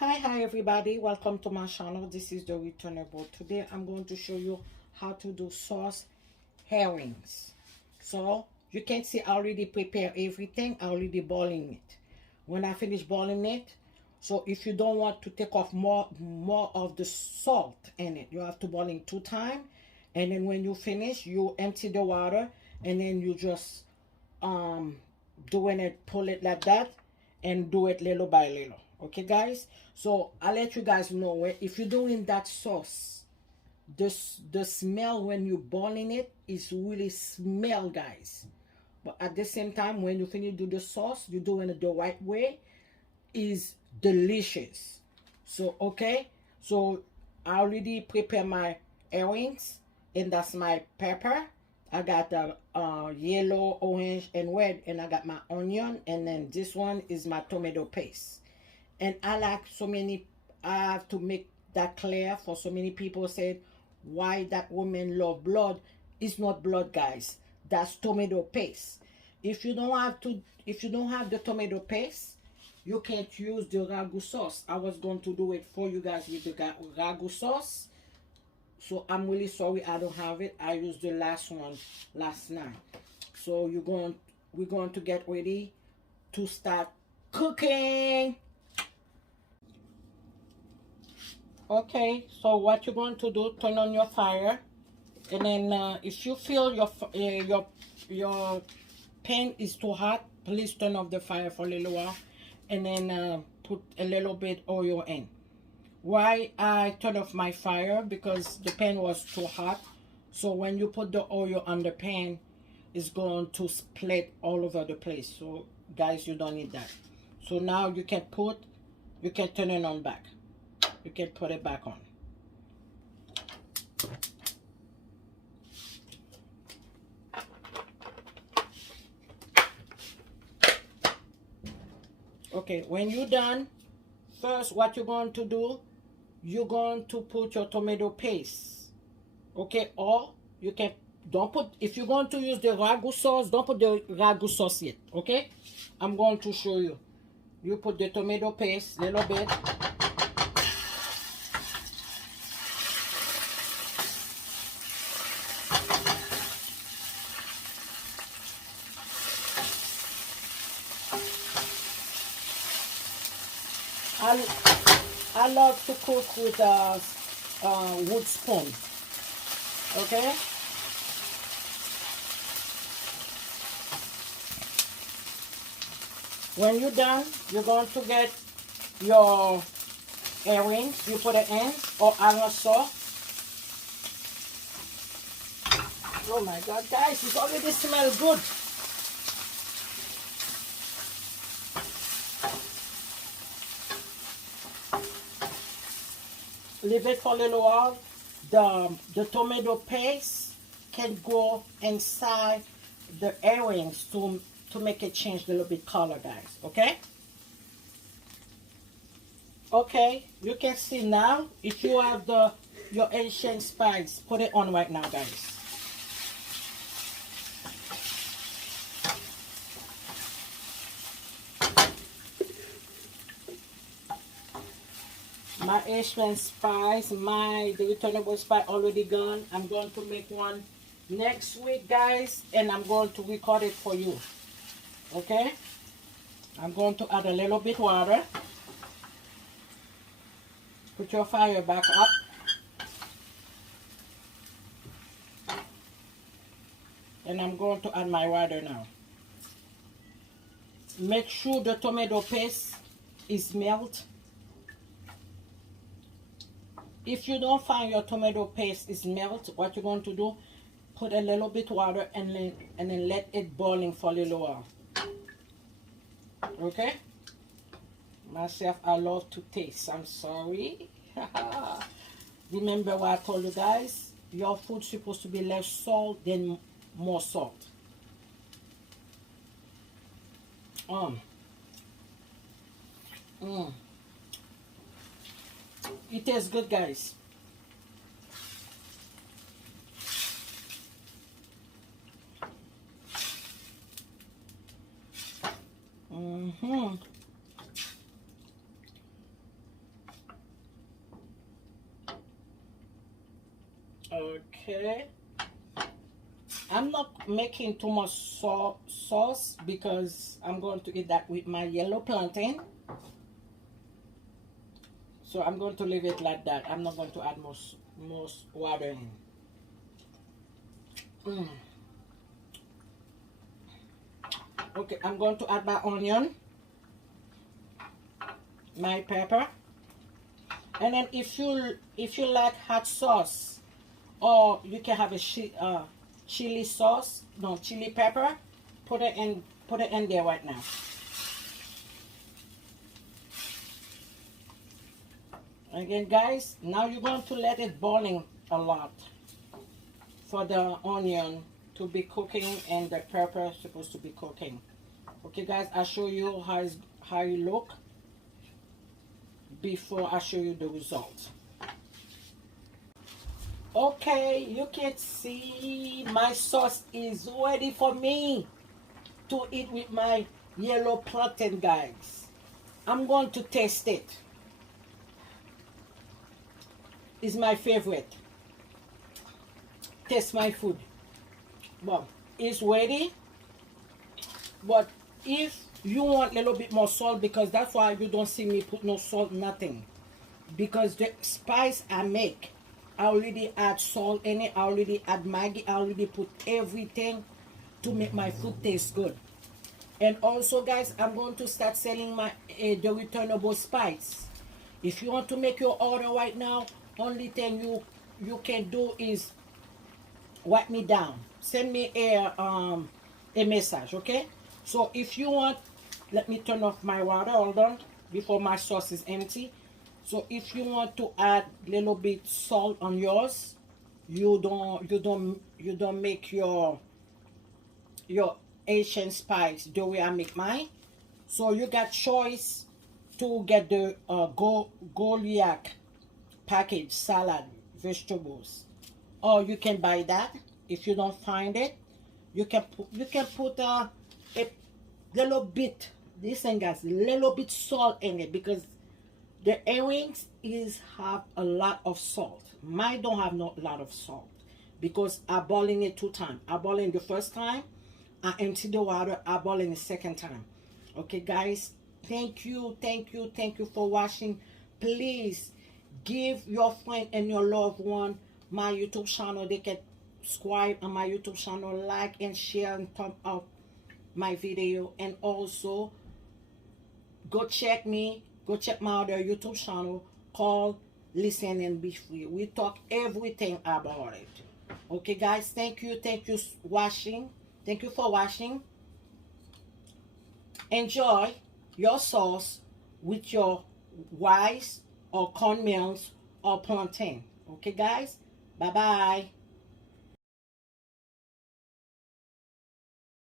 Hi everybody, welcome to my channel. This is the Returnable. Today I'm going to show you how to do sauce herrings. So you can see I already prepare everything. I already boiling it. When I finish boiling it, so if you don't want to take off more of the salt in it, you have to boil in 2 times, and then when you finish you empty the water, and then you just um doing it, pull it like that, and do it little by little. Okay guys, so I'll let you guys know if you're doing that sauce, the smell when you're boiling it is really smell, guys. But at the same time, when you finish do the sauce, you're doing it the right way, is delicious. So okay, so I already prepare my earrings, and that's my pepper. I got the yellow, orange, and red, and I got my onion, and then this one is my tomato paste. And I like so many. I have to make that clear for so many people said why that woman love blood. It's not blood, guys. That's tomato paste. If you don't have to, if you don't have the tomato paste, you can't use the ragu sauce. I was going to do it for you guys with the ragu sauce. So I'm really sorry I don't have it. I used the last one last night. So we're going to get ready to start cooking. Okay, so what you're going to do, turn on your fire, and then if you feel your pan is too hot, please turn off the fire for a little while, and then put a little bit oil in. Why I turn off my fire? Because the pan was too hot. So when you put the oil on the pan, it's going to split all over the place. So guys, you don't need that. So now you can turn it on back. You can put it back on. Okay, when you're done, first what you're going to do, you're going to put your tomato paste. Okay, or you can, don't put, if you're going to use the ragu sauce, don't put the ragu sauce yet. Okay, I'm going to show you. You put the tomato paste a little bit. I love to cook with a wood spoon. Okay. When you're done, you're going to get your earrings. You put it in, or aran sauce. Oh my God, guys, it already smells good. Leave it for a little while. The tomato paste can go inside the earrings to make it change a little bit color, guys. Okay. Okay, you can see now. If you have your Asian spice, put it on right now, guys. My Asian spice, the returnable spice already gone. I'm going to make one next week, guys, and I'm going to record it for you. Okay, I'm going to add a little bit water. Put your fire back up. And I'm going to add my water now. Make sure the tomato paste is melt. If you don't find your tomato paste is melt, what you're going to do, put a little bit water and then let it boiling for a little while. Okay? Myself, I love to taste. I'm sorry. Remember what I told you guys? Your food's supposed to be less salt than more salt. It tastes good, guys. Okay. I'm not making too much sauce because I'm going to eat that with my yellow plantain. So I'm going to leave it like that. I'm not going to add most water in. Okay, I'm going to add my onion, my pepper, and then if you like hot sauce, or you can have a chili sauce, no, chili pepper, put it in there right now. Again, guys, now you're going to let it boiling a lot for the onion to be cooking and the pepper is supposed to be cooking. Okay, guys, I'll show you how you look before I show you the result. Okay, you can see my sauce is ready for me to eat with my yellow plantain, guys. I'm going to taste it. It's my favorite. Taste my food. Well, it's ready. But if you want a little bit more salt, because that's why you don't see me put no salt, nothing. Because the spice I make, I already add salt in it, I already add Maggi, I already put everything to make my food taste good. And also, guys, I'm going to start selling my the returnable spice. If you want to make your order right now, only thing you can do is write me down. Send me a message, okay? So if you want, let me turn off my water, hold on, before my sauce is empty. So if you want to add a little bit salt on yours, you don't make your Asian spice the way I make mine. So you got choice to get the Goliath package salad vegetables, or you can buy that. If you don't find it, you can put a little bit, listen guys, little bit salt in it, because the herrings have a lot of salt. Mine don't have no lot of salt because I boiling it 2 times. I boiling the first time, I empty the water, I boiling the second time. Okay guys, thank you for watching. Please give your friend and your loved one my YouTube channel. They can subscribe on my YouTube channel, like and share and thumb up my video, and also go check my other YouTube channel called Listen and Be Free. We talk everything about it. Okay guys, thank you watching. Thank you for watching. Enjoy your sauce with your rice or cornmeal or plantain. Okay guys, bye bye.